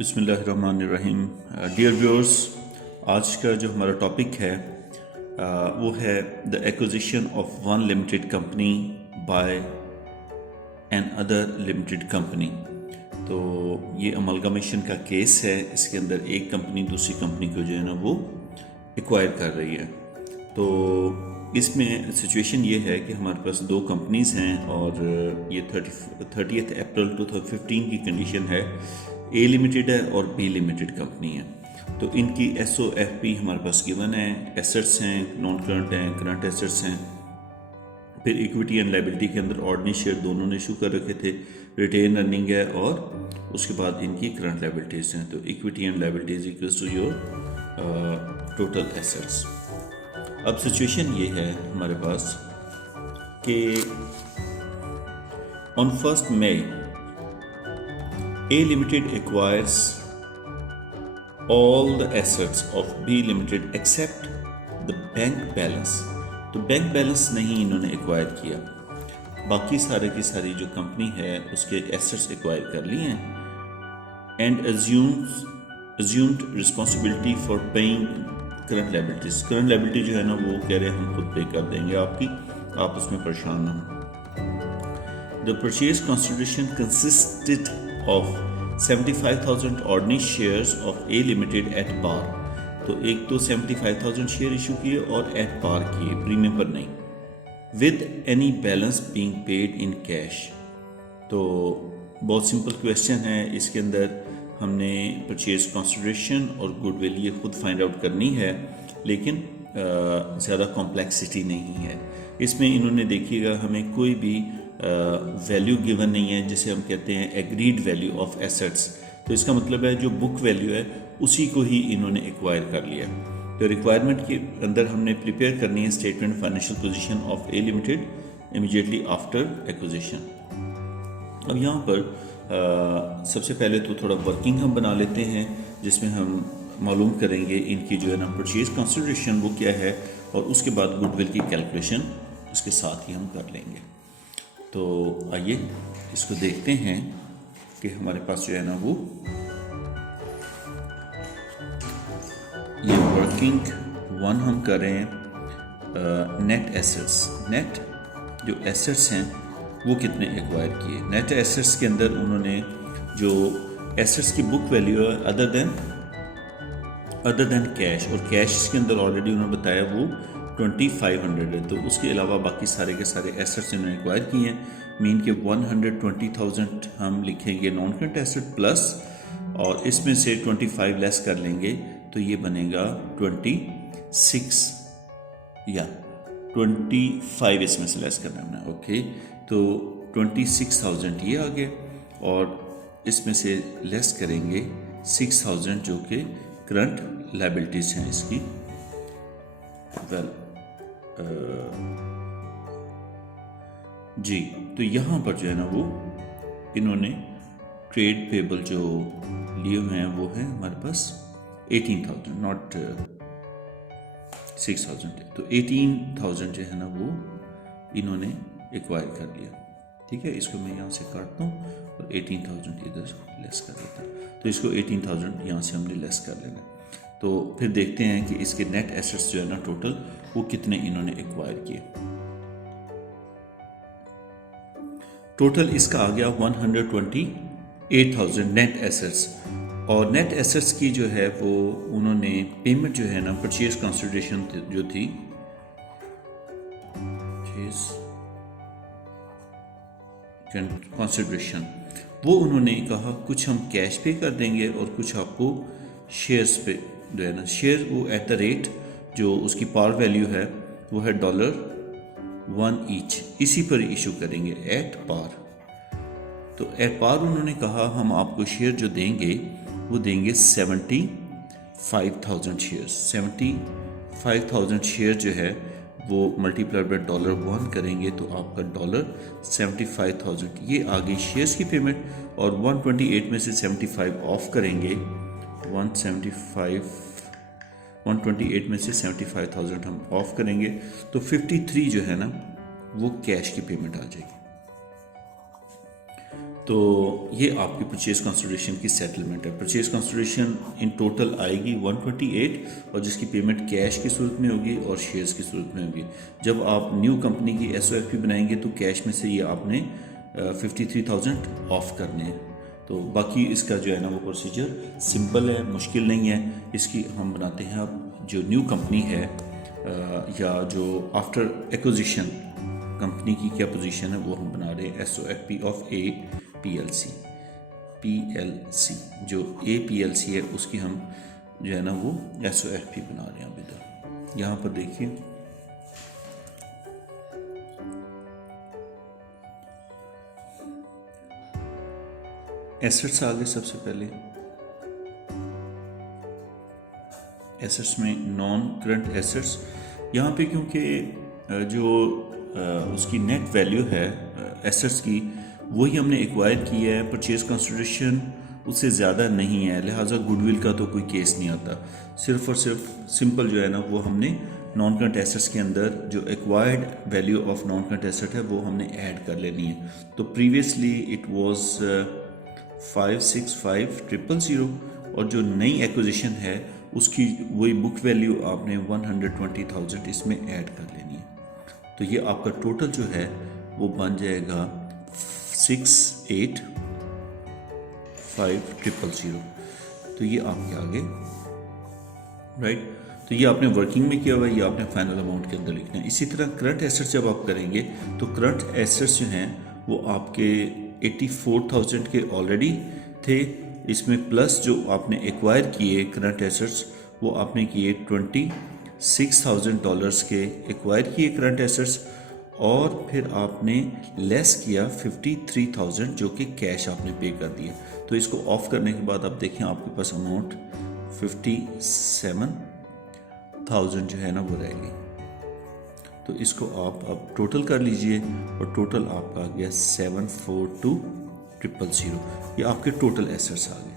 बिस्मिल्लाहिर्रहमानिर्रहीम। Dear viewers, आज का जो हमारा टॉपिक है वो है the acquisition of one limited company by another limited company. तो ये अमलगमेशन का केस है। इसके अंदर एक कंपनी दूसरी कंपनी को जो है ना वो एक्वायर कर रही है। तो इसमें सिचुएशन ये है कि हमारे पास दो कंपनीज़ हैं और ये 30 अप्रैल 2015 की कंडीशन है। ए लिमिटेड है और बी लिमिटेड कंपनी है। तो इनकी SOFP हमारे पास गिवन है। एसेट्स हैं, नॉन करंट हैं, करंट एसेट्स हैं। फिर इक्विटी एंड लायबिलिटी के अंदर ऑर्डिनरी शेयर दोनों ने इशू कर रखे थे। रिटेन अर्निंग है और उसके बाद इनकी करंट लायबिलिटीज़ हैं। तो equity and liabilities equals to your total assets. अब सिचुएशन ये है हमारे पास कि on 1 May A Limited acquires all the assets of B Limited except the bank balance। तो बैंक बैलेंस नहीं इन्होंने एक्वायर किया, बाकी सारे की सारी जो कंपनी है उसके एसेट्स एक्वायर कर लिए हैं and assumed responsibility for paying current liabilities. Current liability जो है ना वो कह रहे हैं हम खुद पे कर देंगे आपकी, आप उसमें परेशान ना हो। The purchase consideration consisted of 75,000 ordinary shares of A Limited at par। तो एक तो 75,000 शेयर इशू किए और एट पार किए, प्रीमियम पर नहीं। With any balance being paid in cash. तो बहुत सिंपल क्वेश्चन है, इसके अंदर हमने परचेज कंसिडरेशन और गुडविल ये खुद फाइंड आउट करनी है, लेकिन ज़्यादा कॉम्प्लेक्सिटी नहीं है इसमें। इन्होंने देखिएगा हमें कोई भी वैल्यू गिवन नहीं है जिसे हम कहते हैं एग्रीड वैल्यू ऑफ एसेट्स। तो इसका मतलब है जो बुक वैल्यू है उसी को ही इन्होंने एक्वायर कर लिया। तो रिक्वायरमेंट के अंदर हमने प्रिपेयर करनी है statement financial position of A limited immediately after acquisition. अब यहाँ पर सबसे पहले तो थोड़ा वर्किंग हम बना लेते हैं जिसमें हम मालूम करेंगे इनकी जो है ना परचेज कंसिडरेशन वो क्या है और उसके बाद गुडविल की कैलकुलेशन उसके साथ ही हम कर लेंगे। तो आइए इसको देखते हैं कि हमारे पास जो है ना वो ये वर्किंग वन हम कर रहे हैं। नेट एसेट्स, नेट जो एसेट्स हैं वो कितने एक्वायर किए। नेट एसेट्स के अंदर उन्होंने जो एसेट्स की बुक वैल्यू है अदर देन कैश, और कैश के अंदर ऑलरेडी उन्होंने बताया वो 2500 है। तो उसके अलावा बाकी सारे के सारे एसेट्स इन्होंने एक्वायर किए हैं। मीन के 120,000 हम लिखेंगे नॉन करंट एसेट प्लस, और इसमें से 25 लेस कर लेंगे तो ये बनेगा 26 या 25 इसमें से लेस करना है। ओके, तो 26,000 ये आ गए और इसमें से लेस करेंगे 6,000 जो कि करंट लायबिलिटीज़ हैं इसकी। जी, तो यहाँ पर जो है ना वो इन्होंने ट्रेड पेबल जो लिए हुए हैं वो है हमारे पास 18,000 नॉट 6,000 है। तो 18,000 जो है ना वो इन्होंने एक्वायर कर लिया। ठीक है, इसको मैं यहाँ से काटता हूँ और 18,000 इधर लेस कर देता हूँ। तो इसको 18,000 यहाँ से हमने लेस कर लेना। तो फिर देखते हैं कि इसके नेट एसेट्स जो है ना टोटल वो कितने इन्होंने एक्वायर किए। टोटल इसका आ गया 128,000 नेट एसेट्स। और नेट एसेट्स की जो है वो उन्होंने पेमेंट जो है ना परचेज कंसिडरेशन जो थी कंसिडरेशन वो उन्होंने कहा कुछ हम कैश पे कर देंगे और कुछ आपको शेयर्स पे जो है ना, शेयर वो एट द रेट जो उसकी पार वैल्यू है वो है $1 ईच, इसी पर इशू करेंगे एट पार। तो एट पार उन्होंने कहा हम आपको शेयर जो देंगे वो देंगे 75,000 शेयर्स। 75,000 शेयर जो है वो मल्टीप्लाई बाय $1 करेंगे तो आपका $75,000 ये आ गई शेयर्स की पेमेंट। और 128 में से 75 ऑफ करेंगे, 128 में से 75,000 हम ऑफ करेंगे तो 53 जो है ना वो कैश की पेमेंट आ जाएगी। तो ये आपकी परचेज कंसिडरेशन की सेटलमेंट है। परचेज कंसिडरेशन इन टोटल आएगी 128 और जिसकी पेमेंट कैश की सूरत में होगी और शेयर्स की सूरत में होगी। जब आप न्यू कंपनी की SOFP बनाएंगे तो कैश में से ये आपने 53,000 ऑफ करने हैं। तो बाकी इसका जो है ना वो प्रोसीजर सिंपल है, मुश्किल नहीं है। इसकी हम बनाते हैं अब जो न्यू कंपनी है या जो आफ्टर एक्विजिशन कंपनी की क्या पोजीशन है वो हम बना रहे हैं SOFP ऑफ A PLC। जो A PLC है उसकी हम जो है ना वो SOFP बना रहे हैं। अब इधर यहाँ पर देखिए एसेट्स आ गए। सबसे पहले एसेट्स में नॉन करंट एसेट्स, यहाँ पे क्योंकि जो उसकी नेट वैल्यू है एसेट्स की वही हमने एक्वायर की है, परचेज कंसिडरेशन उससे ज़्यादा नहीं है, लिहाजा गुडविल का तो कोई केस नहीं आता। सिर्फ और सिर्फ सिंपल जो है ना वो हमने नॉन करंट एसेट्स के अंदर जो acquired value of non current asset है वो हमने ऐड कर लेनी है। तो प्रीवियसली इट वाज 565,000 और जो नई एक्विजिशन है उसकी वही बुक वैल्यू आपने 120,000 इसमें ऐड कर लेनी है। तो ये आपका टोटल जो है वो बन जाएगा 685,000। तो ये आपके आगे राइट। तो ये आपने वर्किंग में किया हुआ है, ये आपने फाइनल अमाउंट के अंदर लिखना है। इसी तरह करंट एसेट्स जब आप करेंगे तो करंट एसेट्स जो हैं वो आपके 84,000 के ऑलरेडी थे, इसमें प्लस जो आपने एक्वायर किए करंट एसेट्स वो आपने किए $26,000 के एक्वायर किए करंट एसेट्स और फिर आपने लेस किया 53,000 जो कि कैश आपने पे कर दिया। तो इसको ऑफ करने के बाद आप देखें आपके पास अमाउंट 57,000 जो है ना वो रह गई। तो इसको आप अब टोटल कर लीजिए और टोटल आपका आ गया 742,000। ये आपके टोटल एसेट्स आ गए।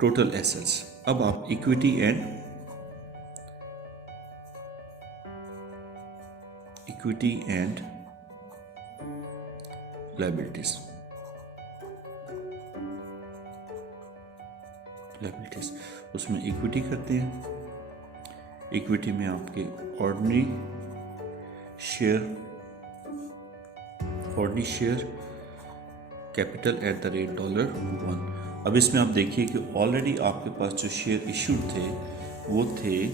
Total assets. अब आप इक्विटी एंड लायबिलिटीज उसमें इक्विटी करते हैं। इक्विटी में आपके ordinary share capital at the rate $1। अब इसमें आप देखिए कि ऑलरेडी आपके पास जो शेयर इशूड थे वो थे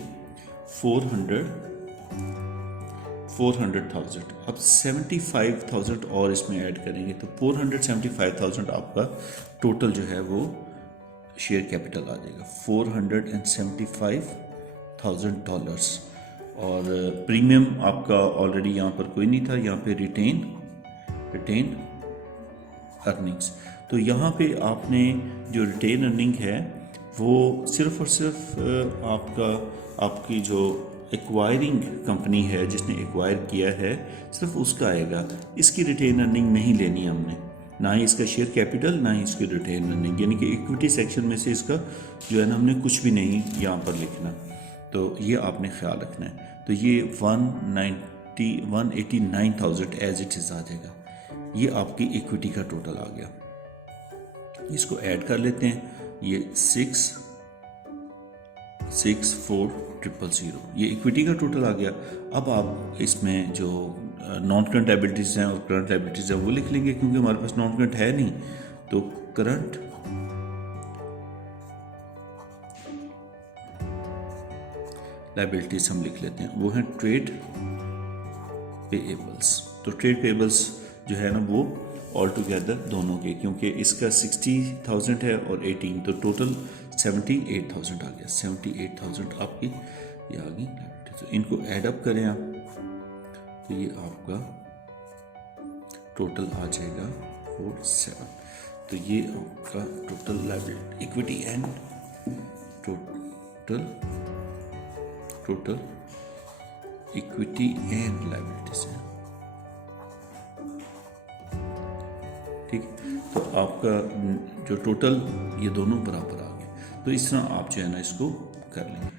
400,000। अब 75,000 और इसमें ऐड करेंगे तो 475,000 आपका टोटल जो है वो शेयर कैपिटल आ जाएगा $475,000। और प्रीमियम आपका ऑलरेडी यहाँ पर कोई नहीं था, यहाँ पे रिटेन अर्निंग्स। तो यहाँ पे आपने जो रिटेन अर्निंग है वो सिर्फ और सिर्फ आपकी जो एक्वायरिंग कंपनी है जिसने एक्वायर किया है सिर्फ उसका आएगा। इसकी रिटेन अर्निंग नहीं लेनी हमने, ना ही इसका शेयर कैपिटल ना ही इसकी रिटेन अर्निंग, यानी कि इक्विटी सेक्शन में से इसका जो है ना हमने कुछ भी नहीं यहाँ पर लिखना। तो ये आपने ख्याल रखना है। तो ये 189,000 एज इट इज़ आ जाएगा। ये आपकी इक्विटी का टोटल आ गया। इसको ऐड कर लेते हैं। ये 664,000 ये इक्विटी का टोटल आ गया। अब आप इसमें जो नॉन करंट लायबिलिटीज़ हैं और करंट लायबिलिटीज़ हैं वो लिख लेंगे क्योंकि हमारे पास नॉन करंट है नहीं। तो करंट लायबिलिटीज़ हम लिख लेते हैं, वो हैं ट्रेड पेएबल्स। तो ट्रेड पेएबल्स जो है ना वो ऑल टुगेदर दोनों के, क्योंकि इसका 60,000 है और 18 तो टोटल 78,000 आ गया। 78,000 आपकी ये आ गई। तो इनको ऐड अप करें आप तो ये आपका टोटल आ जाएगा 47। तो ये आपका total liability equity and total equity and liabilities है। ठीक, तो आपका जो टोटल ये दोनों बराबर आ गए। तो इस तरह आप जो है ना इसको कर लेंगे।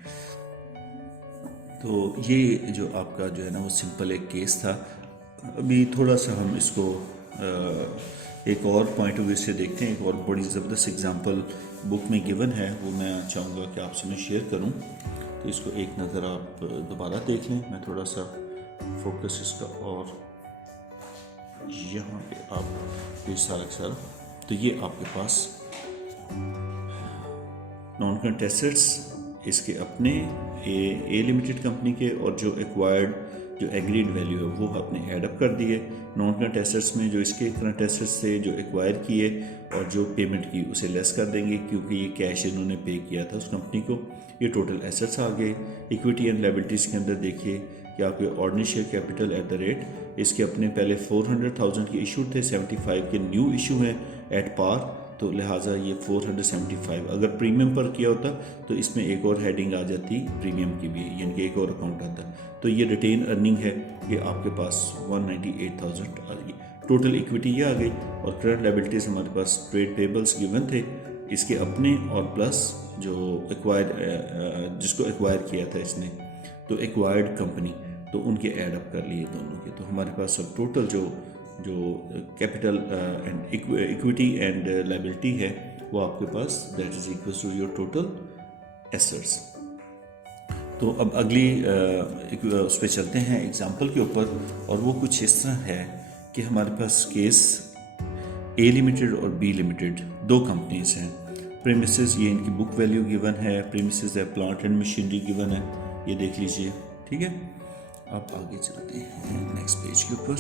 तो ये जो आपका जो है ना वो सिंपल एक केस था। अभी थोड़ा सा हम इसको एक और पॉइंट ऑफ व्यू से देखते हैं। एक और बड़ी ज़बरदस्त एग्जांपल बुक में गिवन है, वो मैं चाहूँगा कि आपसे मैं शेयर करूँ। तो इसको एक नज़र आप दोबारा देख लें। मैं थोड़ा सा फोकस इसका और यहाँ पे आप ये सारा तो ये आपके पास नॉन करंट एसेट्स इसके अपने ए लिमिटेड कंपनी के, और जो एक्वायर्ड जो एग्रीड वैल्यू है वो आपने ऐडअप कर दिए। नॉन करंट एसेट्स में जो इसके करंट एसेट्स थे जो एक्वायर किए और जो पेमेंट की उसे लेस कर देंगे, क्योंकि ये कैश इन्होंने पे किया था उस कंपनी को। ये टोटल एसेट्स आ गए। इक्विटी एंड लायबिलिटीज़ के अंदर देखिए कि आपके ordinary share capital at the rate इसके अपने पहले 400,000 के इशू थे, 75 के न्यू इशू हैं एट पार, तो लिहाजा ये 475। अगर प्रीमियम पर किया होता तो इसमें एक और हेडिंग आ जाती प्रीमियम की भी, यानी कि एक और अकाउंट आता। तो ये रिटेन अर्निंग है, ये आपके पास 198,000 आ गई। टोटल इक्विटी ये आ गई। और करंट लायबिलिटीज़ हमारे पास ट्रेड पेबल्स गिवन थे इसके अपने, और प्लस जो एक्वायर जिसको एक्वायर किया था इसने, तो एक्वायर्ड कंपनी, तो उनके ऐडअप कर लिए दोनों के। तो हमारे पास अब टोटल जो capital and equity and liability है वो आपके पास that is equal to your total assets. तो अब अगली उस पर चलते हैं एग्जांपल के ऊपर, और वो कुछ इस तरह है कि हमारे पास केस ए लिमिटेड और बी लिमिटेड दो कंपनीज हैं। प्रीमिसेस ये इनकी बुक वैल्यू गिवन है, प्रीमिसेस है, प्लांट एंड मशीनरी गिवन है, ये देख लीजिए, ठीक है। अब आगे चलते हैं नेक्स्ट पेज के ऊपर।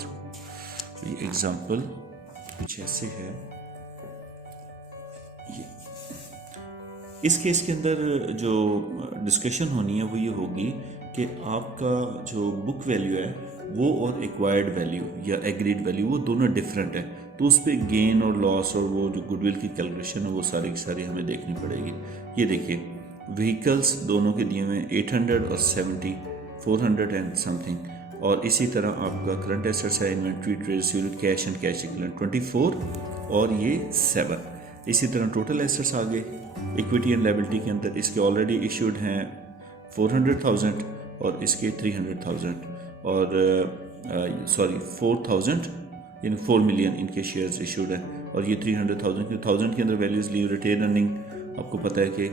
तो ये एग्जांपल कुछ ऐसे है। ये इस केस के अंदर जो डिस्कशन होनी है वो ये होगी कि आपका जो बुक वैल्यू है वो और एक्वायर्ड वैल्यू या एग्रीड वैल्यू वो दोनों डिफरेंट है। तो उस पर गेन और लॉस और वो जो गुडविल की कैलकुलेशन है वो सारी की सारी हमें देखनी पड़ेगी। ये देखिए व्हीकल्स दोनों के दिए हुए 800 और 70, 400 एंड समथिंग। और इसी तरह आपका करंट एसेट्स है inventory, trade receivable, cash and cash equivalent 24 और ये 7। इसी तरह टोटल एसेट्स आ गए। इक्विटी एंड लायबिलिटी के अंदर इसके ऑलरेडी इशूड हैं 400,000 और इसके 300,000 और 4,000 यानी 4 मिलियन इनके शेयर्स इशूड हैं। और ये 300,000 के अंदर वैल्यूज़ ली। रिटेन अर्निंग आपको पता है कि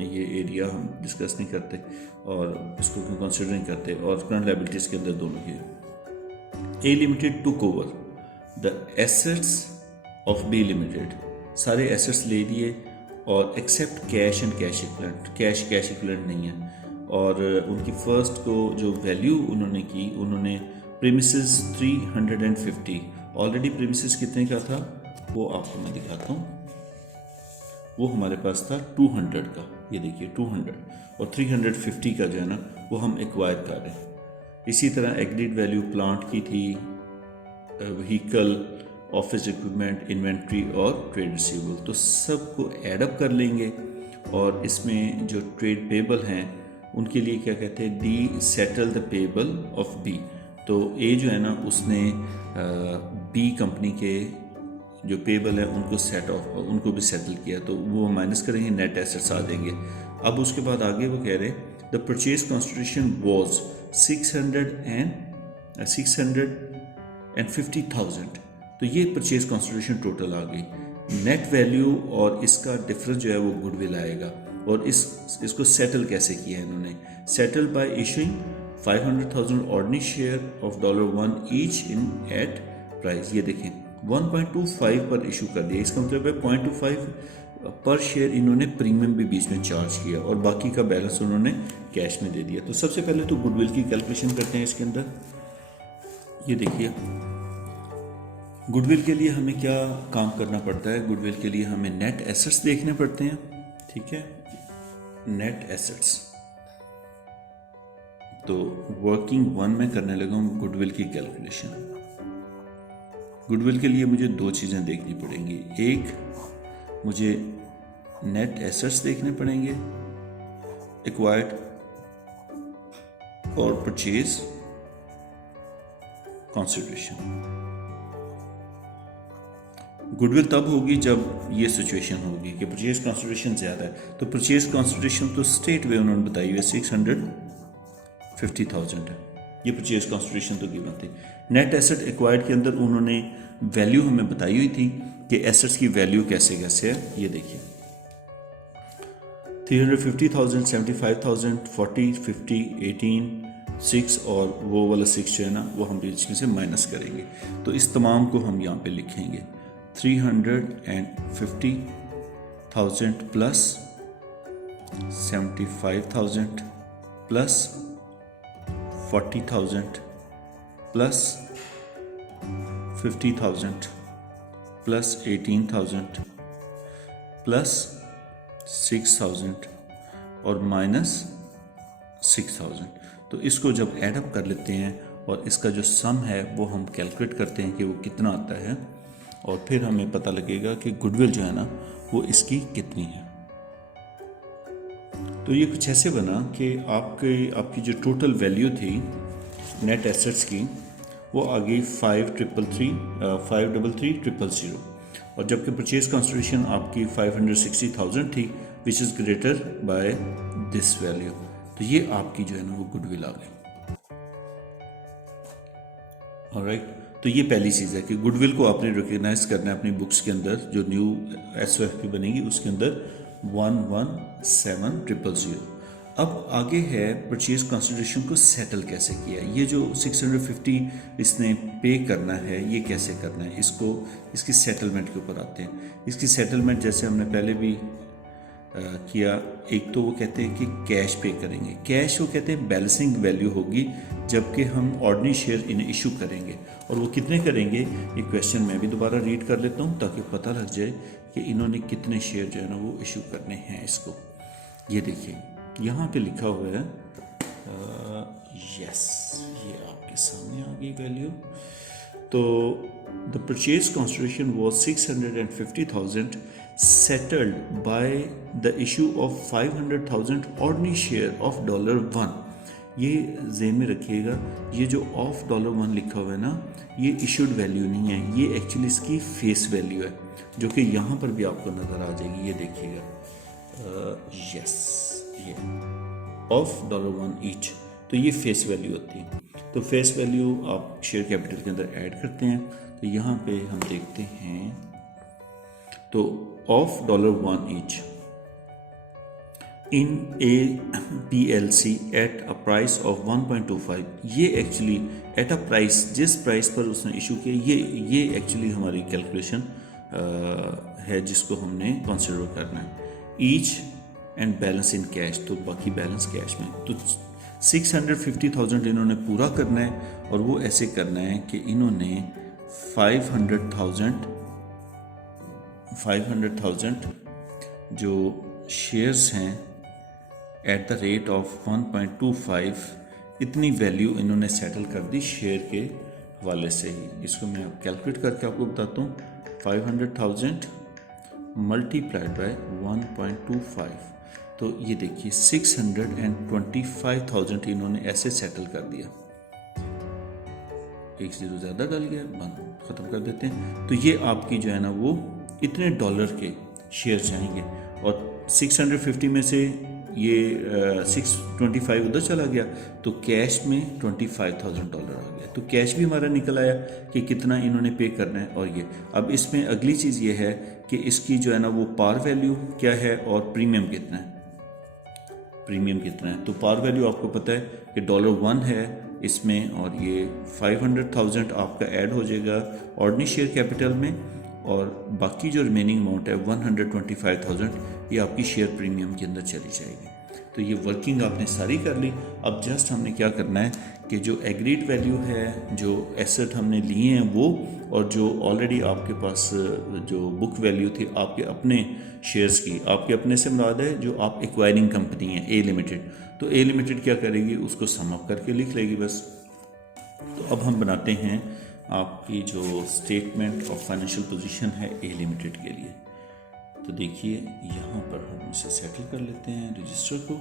ये एरिया हम डिस्कस नहीं करते और इसको क्यों कंसिडर नहीं करते। और करंट लायबिलिटीज़ के अंदर दोनों के A limited took over the assets of B limited, सारे एसेट्स ले लिए और except cash and cash equivalent, cash equivalent नहीं है। और उनकी फर्स्ट को जो वैल्यू उन्होंने की, उन्होंने प्रीमिसेस 350, ऑलरेडी प्रीमिसेस कितने का था वो आपको मैं दिखाता हूँ। वो हमारे पास था 200 का, ये देखिए 200, और 350 का जो है ना वो हम एक्वायर कर रहे हैं। इसी तरह एग्रीड वैल्यू प्लांट की थी, व्हीकल, ऑफिस इक्विपमेंट, इन्वेंट्री और ट्रेड रिसीवेबल, तो सबको एडअप कर लेंगे। और इसमें जो ट्रेड पेबल हैं उनके लिए क्या कहते हैं, D settle the payable of B. तो ए जो है ना उसने बी कंपनी के जो पेबल है उनको भी सेटल किया, तो वो माइनस करेंगे, नेट एसेट्स आ जाएंगे। अब उसके बाद आगे वो कह रहे हैं द परचेज कंसिडरेशन वाज 650,000, तो ये परचेज कंसिडरेशन टोटल आ गई। नेट वैल्यू और इसका डिफरेंस जो है वो गुडविल आएगा। और इसको सेटल कैसे किया है इन्होंने, settle by issuing 500,000 ordinary share of $1 each in at price. ये देखें 1.25 पर इशू कर दिया, इसका मतलब है 0.25 पर शेयर इन्होंने प्रीमियम भी बीच में चार्ज किया और बाकी का बैलेंस उन्होंने कैश में दे दिया। तो सबसे पहले तो गुडविल की कैलकुलेशन करते हैं इसके अंदर। ये देखिए गुडविल के लिए हमें क्या काम करना पड़ता है, गुडविल के लिए हमें नेट एसेट्स देखने पड़ते हैं, ठीक है, नेट एसेट्स। तो वर्किंग 1 में करने लगा हूँ गुडविल की कैलकुलेशन। गुडविल के लिए मुझे दो चीज़ें देखनी पड़ेंगी, एक मुझे नेट एसेट्स देखने पड़ेंगे एक्वायर्ड और परचेज कंसिडरेशन। गुडविल तब होगी जब ये सिचुएशन होगी कि परचेज कंसिडरेशन ज़्यादा है, तो परचेज कंसिडरेशन तो स्टेट वे उन्होंने बताई हुई है 650,000 है, ये परचेज कंसिडरेशन तो गिवन थी। नेट एसेट एक्वायर्ड के अंदर उन्होंने वैल्यू हमें बताई हुई थी कि एसेट्स की वैल्यू कैसे कैसे है। ये देखिए 350,000, 75,000, 40, 50, 18, 6 और वो वाला 6 जो है ना वो हम इसमें से माइनस करेंगे। तो इस तमाम को हम यहाँ पे लिखेंगे 350,000 plus 75,000 plus 40,000 plus 50,000 plus 18,000 plus 6,000 और माइनस 6,000। तो इसको जब ऐड अप कर लेते हैं और इसका जो सम है वो हम कैलकुलेट करते हैं कि वो कितना आता है, और फिर हमें पता लगेगा कि गुडविल जो है ना वो इसकी कितनी है। तो ये कुछ ऐसे बना कि आपकी जो टोटल वैल्यू थी नेट एसेट्स की वो आ गई 533,000 और जबकि परचेज कंसिडरेशन आपकी 560,000 थी which is greater by this value. तो ये आपकी जो है ना वो गुडविल आ गई। ऑलराइट, तो ये पहली चीज़ है कि गुडविल को आपने रिकग्नाइज करना है अपनी बुक्स के अंदर। जो न्यू SOFP बनेगी उसके अंदर 117,000। अब आगे है परचेज कंसिडरेशन को सेटल कैसे किया। ये जो 650 इसने पे करना है ये कैसे करना है, इसकी सेटलमेंट के ऊपर आते हैं। इसकी सेटलमेंट जैसे हमने पहले भी किया, एक तो वो कहते हैं कि कैश पे करेंगे। कैश वो कहते हैं बैलेंसिंग वैल्यू होगी जबकि हम ऑर्डिनरी शेयर इन्हें इशू करेंगे। और वो कितने करेंगे, ये क्वेश्चन मैं भी दोबारा रीड कर लेता हूँ ताकि पता लग जाए कि इन्होंने कितने शेयर जो है ना वो इशू करने हैं इसको। ये देखिए यहाँ पे लिखा हुआ है, यस ये आपके सामने आ गई वैल्यू। तो the purchase consideration was 650,000 settled by the issue of 500,000 ordinary share of $1। ये ज़हन में रखिएगा, ये जो ऑफ $1 लिखा हुआ है ना ये इशूड वैल्यू नहीं है, ये एक्चुअली इसकी फेस वैल्यू है जो कि यहाँ पर भी आपको नज़र आ जाएगी। ये देखिएगा, यस ये ऑफ $1 ईच, तो ये फेस वैल्यू होती है। तो फेस वैल्यू आप शेयर कैपिटल के अंदर ऐड करते हैं। तो यहाँ पे हम देखते हैं तो of $1 each in A PLC at a price of 1.25। ये एक्चुअली एट अ प्राइस, जिस प्राइस पर उसने इशू किया, ये एक्चुअली हमारी कैलकुलेशन है जिसको हमने कंसिडर करना है। Each and balance in cash, तो बाकी बैलेंस कैश में। तो 650,000 इन्होंने पूरा करना है और वो ऐसे करना है कि इन्होंने 500,000 जो शेयर्स हैं एट द रेट ऑफ 1.25, इतनी वैल्यू इन्होंने सेटल कर दी शेयर के हवाले से ही। इसको मैं कैलकुलेट करके आपको बताता हूँ। 500,000 मल्टीप्लाइड बाय 1.25, तो ये देखिए 625,000 इन्होंने ऐसे सेटल कर दिया। एक जीरो ज़्यादा डाल गया, बंद ख़त्म कर देते हैं। तो ये आपकी जो है ना वो इतने डॉलर के शेयर जाएंगे और 650 में से ये 625 उधर चला गया तो कैश में $25,000 आ गया। तो कैश भी हमारा निकल आया कि कितना इन्होंने पे करना है। और ये अब इसमें अगली चीज़ ये है कि इसकी जो है ना वो पार वैल्यू क्या है और प्रीमियम कितना है। तो पार वैल्यू आपको पता है कि $1 है इसमें, और ये 500,000 आपका ऐड हो जाएगा ऑर्डिनरी शेयर कैपिटल में, और बाकी जो रिमेनिंग अमाउंट है 125,000 ये आपकी शेयर प्रीमियम के अंदर चली जाएगी। तो ये वर्किंग आपने सारी कर ली। अब जस्ट हमने क्या करना है कि जो एग्रीड वैल्यू है, जो एसेट हमने लिए हैं वो, और जो ऑलरेडी आपके पास जो बुक वैल्यू थी आपके अपने शेयर्स की, आपके अपने से मुराद है जो आप एक्वायरिंग कंपनी है ए लिमिटेड, तो ए लिमिटेड क्या करेगी उसको सम अप करके लिख लेगी बस। तो अब हम बनाते हैं आपकी जो स्टेटमेंट ऑफ फाइनेंशियल पोजीशन है ए लिमिटेड के लिए। तो देखिए यहाँ पर हम इसे सेटल कर लेते हैं रजिस्टर को,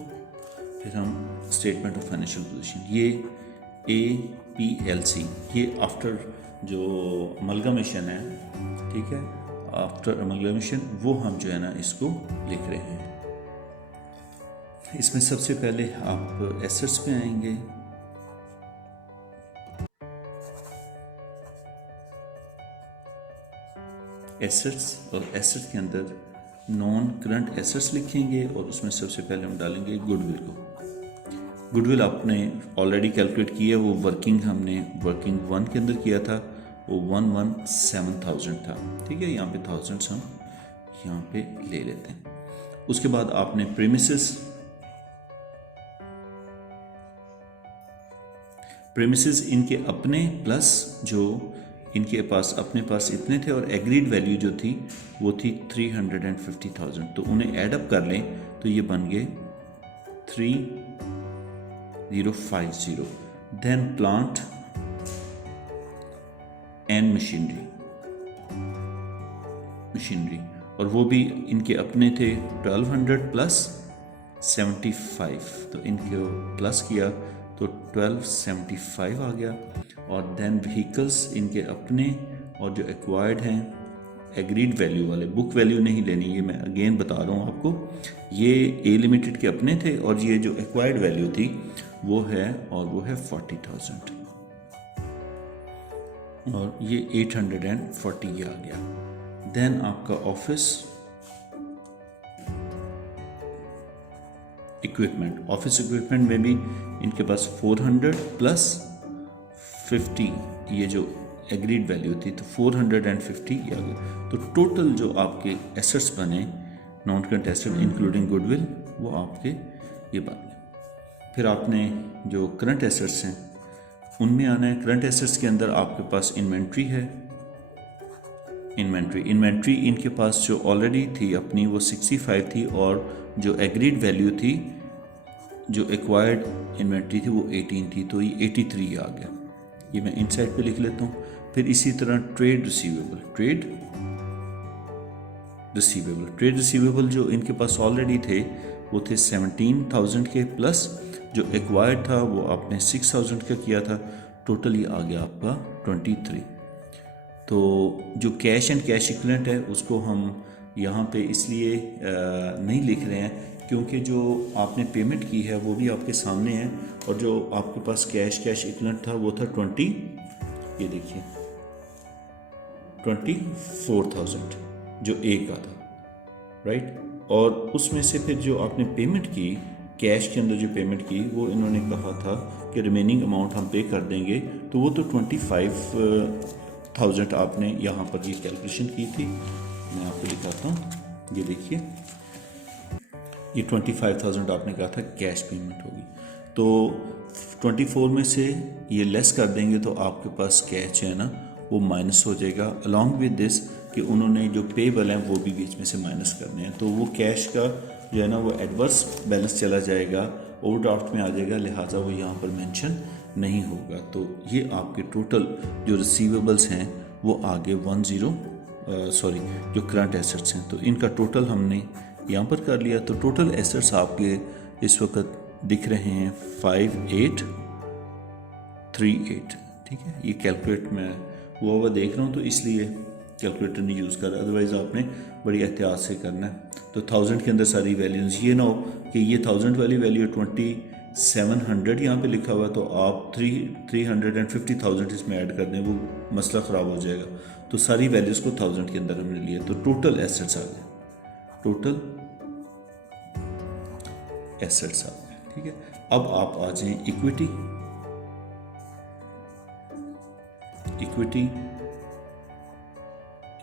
फिर हम स्टेटमेंट ऑफ फाइनेंशियल पोजीशन, ये APLC, ये आफ्टर जो अमलगमेशन है, ठीक है, आफ्टर अमलगमेशन वो हम जो है ना इसको लिख रहे हैं। इसमें सबसे पहले आप एसेट्स पे आएंगे, एसेट्स, और एसेट के अंदर नॉन करंट एसेट्स लिखेंगे और उसमें सबसे पहले हम डालेंगे गुडविल को। गुडविल आपने ऑलरेडी कैलकुलेट किया, वो वर्किंग हमने वर्किंग 1 के अंदर किया था, वो 117,000 था। ठीक है, यहाँ पे थाउजेंड्स हम यहाँ पे ले लेते हैं। उसके बाद आपने प्रेमिसेस इनके अपने प्लस जो इनके पास अपने पास इतने थे और एग्रीड वैल्यू जो थी वो थी 350,000, तो उन्हें एडअप कर लें तो ये बन गए 3050। देन प्लांट एंड मशीनरी, और वो भी इनके अपने थे 1200 प्लस 75, तो इनके प्लस किया तो 1275 आ गया। और देन व्हीकल्स इनके अपने और जो एक्वायर्ड हैं एग्रीड वैल्यू वाले, बुक वैल्यू नहीं लेनी, ये मैं अगेन बता रहा हूँ आपको, ये ए लिमिटेड के अपने थे और ये जो एक्वायर्ड वैल्यू थी वो है 40,000 और ये 840 ये आ गया। देन आपका ऑफिस इक्विपमेंट में भी इनके पास 400 प्लस 50 ये जो एग्रीड वैल्यू थी तो 450 ये आ गया। तो टोटल जो आपके एसेट्स बने non current asset including goodwill वो आपके ये बन गए। फिर आपने जो करंट एसेट्स हैं उनमें आना है। करंट एसेट्स के अंदर आपके पास इन्वेंट्री है। इन्वेंट्री इनके पास जो ऑलरेडी थी अपनी वो 65 थी और जो एग्रीड वैल्यू थी जो एक्वायर्ड इन्वेंट्री थी वो 18 थी, तो ये 83 आ गया। ये मैं इनसाइड पे लिख लेता हूँ। फिर इसी तरह ट्रेड रिसीवेबल जो इनके पास ऑलरेडी थे वो थे 17,000 के, प्लस जो एक्वायर्ड था वो आपने 6,000 का किया था, टोटल ये आ गया आपका 23। तो जो कैश एंड कैश इक्विवेलेंट है उसको हम यहाँ पे इसलिए नहीं लिख रहे हैं क्योंकि जो आपने पेमेंट की है वो भी आपके सामने है, और जो आपके पास कैश इक्विवेलेंट था वो था 24,000 जो एक का था, राइट। और उसमें से फिर जो आपने पेमेंट की कैश के अंदर जो पेमेंट की वो इन्होंने कहा था कि रिमेनिंग अमाउंट हम पे कर देंगे, तो वो तो 25,000 आपने यहाँ पर ये कैलकुलेशन की थी। मैं आपको दिखाता हूँ, ये देखिए ये 25,000 आपने कहा था कैश पेमेंट होगी, तो 24 में से ये लेस कर देंगे तो आपके पास कैश है ना वो माइनस हो जाएगा, अलॉन्ग विद दिस कि उन्होंने जो पेबल हैं वो भी बीच में से माइनस करने हैं, तो वो कैश का जो है ना वो एडवर्स बैलेंस चला जाएगा, ओवरड्राफ्ट में आ जाएगा, लिहाजा वो यहाँ पर मेंशन नहीं होगा। तो ये आपके टोटल जो रिसीवेबल्स हैं वो आगे जो करंट एसेट्स हैं तो इनका टोटल हमने यहाँ पर कर लिया। तो टोटल एसेट्स आपके इस वक्त दिख रहे हैं 5838, ठीक है। ये कैलकुलेट मैं वो देख रहा हूँ तो इसलिए कैलकुलेटर नहीं यूज़ कर रहा, अदरवाइज़ आपने बड़ी एहतियात से करना है। तो 1000 के अंदर सारी वैल्यूज़, ये ना हो कि ये 1000 वाली वैल्यू 2700 यहाँ पे लिखा हुआ है तो आप 350,000 इसमें ऐड कर दें, वो मसला ख़राब हो जाएगा। तो सारी वैल्यूज़ को 1000 के अंदर हमने लिए, तो टोटल एसेट्स आ गए, ठीक है। अब आप आ जाएं इक्विटी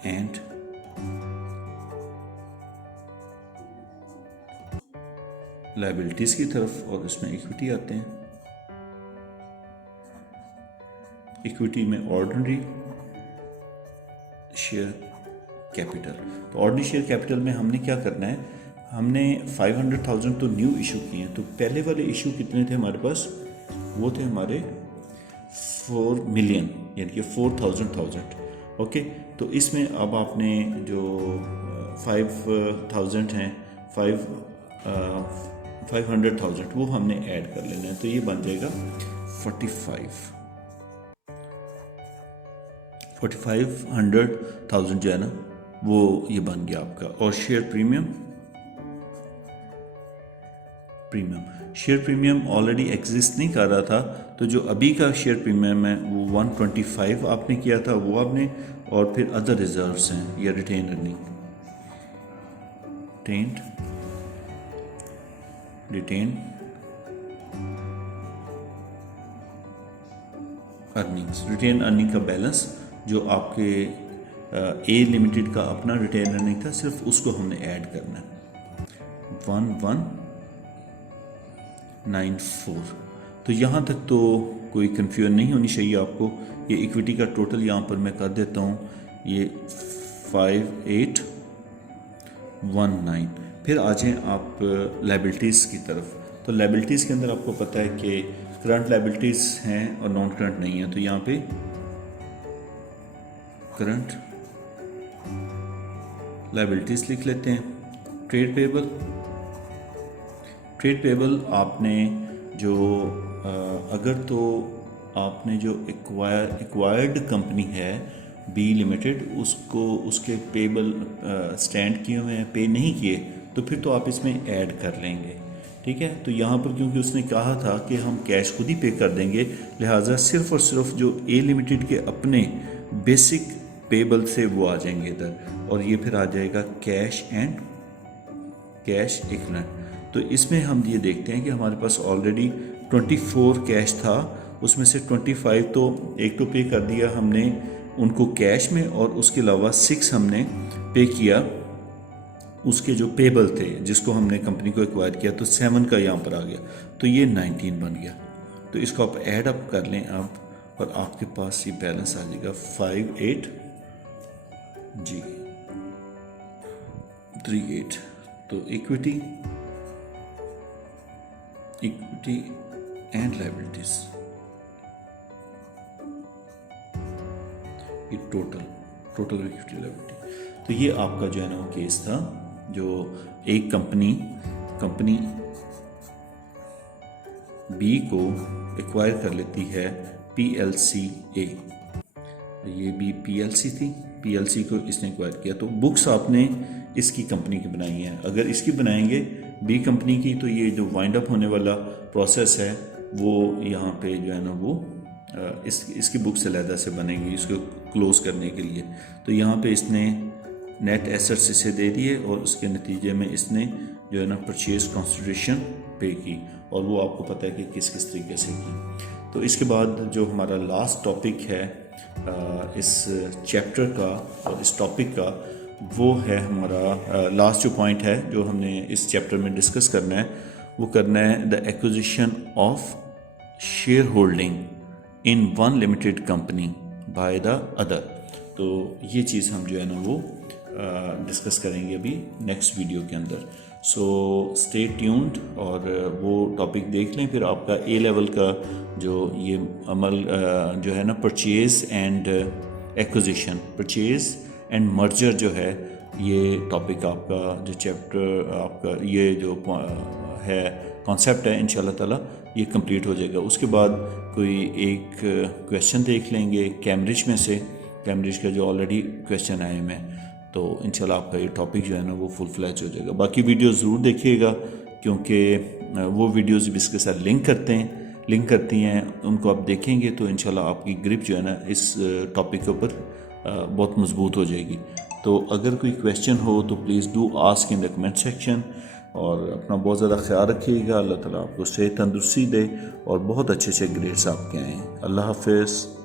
एंड लायबिलिटीज की तरफ, और इसमें इक्विटी आते हैं। इक्विटी में ऑर्डिनरी शेयर कैपिटल, तो ऑर्डिनरी शेयर कैपिटल में हमने क्या करना है, हमने 500,000 तो न्यू इशू किए हैं। तो पहले वाले इशू कितने थे हमारे पास, वो थे हमारे 4 मिलियन यानी कि 4,000 ओके। तो इसमें अब आपने जो 5,000 हैं 500,000 वो हमने ऐड कर लेना है, तो ये बन जाएगा 4,500,000 जो है ना वो ये बन गया आपका। और share premium share premium already exist नहीं कर रहा था, तो जो अभी का शेयर प्रीमियम है वो 125 आपने किया था, वो आपने, और फिर अदर रिजर्व्स हैं या retain earning, retain earnings, retain earning का बैलेंस जो आपके ए लिमिटेड का अपना रिटेन अर्निंग था, सिर्फ उसको हमने ऐड करना है 1194। तो यहाँ तक तो कोई कन्फ्यूजन नहीं होनी चाहिए आपको। ये इक्विटी का टोटल यहाँ पर मैं कर देता हूँ, ये 5819। फिर आ जाएँ आप लाइबिलिटीज़ की तरफ। तो लाइबिलिटीज़ के अंदर आपको पता है कि करंट लाइबिलिटीज़ हैं और नॉन करंट नहीं है, तो यहाँ पे करंट लाइबिलिटीज़ लिख लेते हैं। ट्रेड पेबल आपने जो अगर तो आपने जो एक्वायर्ड कंपनी है बी लिमिटेड, उसको उसके पेबल स्टैंड किए हुए हैं, पे नहीं किए, तो फिर तो आप इसमें ऐड कर लेंगे, ठीक है। तो यहाँ पर क्योंकि उसने कहा था कि हम कैश खुद ही पे कर देंगे, लिहाजा सिर्फ और सिर्फ जो ए लिमिटेड के अपने बेसिक पेबल से वो आ जाएंगे इधर, और ये फिर आ जाएगा कैश एंड कैश इक्विवेलेंट। तो इसमें हम ये देखते हैं कि हमारे पास ऑलरेडी 24 कैश था, उसमें से 25 तो एक तो पे कर दिया हमने उनको कैश में, और उसके अलावा 6 हमने पे किया उसके जो पेबल थे जिसको हमने कंपनी को एक्वायर किया, तो 7 का यहाँ पर आ गया, तो ये 19 बन गया। तो इसको आप ऐड अप कर लें आप, और आपके पास ये बैलेंस आ जाएगा 5838। तो इक्विटी एंड लाइबिलिटीज, ये टोटल इक्विटी लाइबिलिटी। तो ये आपका जो है ना वो केस था, जो एक कंपनी बी को एक्वायर कर लेती है PLC A। ये भी PLC थी, PLC को इसने एक्वायर किया। तो बुक्स आपने इसकी कंपनी की बनाई है। अगर इसकी बनाएंगे बी कंपनी की, तो ये जो वाइंड अप होने वाला प्रोसेस है वो यहाँ पे जो है ना वो इसकी बुक से अलहदा से बनेंगी इसको क्लोज करने के लिए। तो यहाँ पे इसने नेट एसेट्स इसे दे दिए, और उसके नतीजे में इसने जो है ना परचेज कंसिडरेशन पे की, और वो आपको पता है कि किस किस तरीके से की। तो इसके बाद जो हमारा लास्ट टॉपिक है इस चैप्टर का और इस टॉपिक का, वो है हमारा लास्ट जो पॉइंट है जो हमने इस चैप्टर में डिस्कस करना है, वो करना है the acquisition of share holding in one limited company by the other. तो ये चीज़ हम जो है ना वो डिस्कस करेंगे अभी नेक्स्ट वीडियो के अंदर। सो स्टे ट्यून्ड और वो टॉपिक देख लें। फिर आपका ए लेवल का जो ये अमल जो है ना purchase and acquisition, purchase and merger जो है, ये टॉपिक आपका जो चैप्टर आपका ये जो है कॉन्सेप्ट है, इंशाल्लाह ताला ये कंप्लीट हो जाएगा। उसके बाद कोई एक क्वेश्चन देख लेंगे कैम्ब्रिज में से, कैम्ब्रिज का जो ऑलरेडी क्वेश्चन आए हैं, तो इंशाल्लाह आपका ये टॉपिक जो है ना वो फुल फ्लैज हो जाएगा। बाकी वीडियो ज़रूर देखिएगा, क्योंकि वो वीडियोज़ भी इसके साथ लिंक करती हैं, उनको आप देखेंगे तो इंशाल्लाह आपकी ग्रिप जो है ना इस टॉपिक के ऊपर बहुत मजबूत हो जाएगी। तो अगर कोई क्वेश्चन हो तो please do ask in the comment section, और अपना बहुत ज़्यादा ख्याल रखिएगा। अल्लाह ताला आपको सेहत तंदुरुस्ती दे और बहुत अच्छे ग्रेड्स आपके आएँ। अल्लाह हाफ़िज़।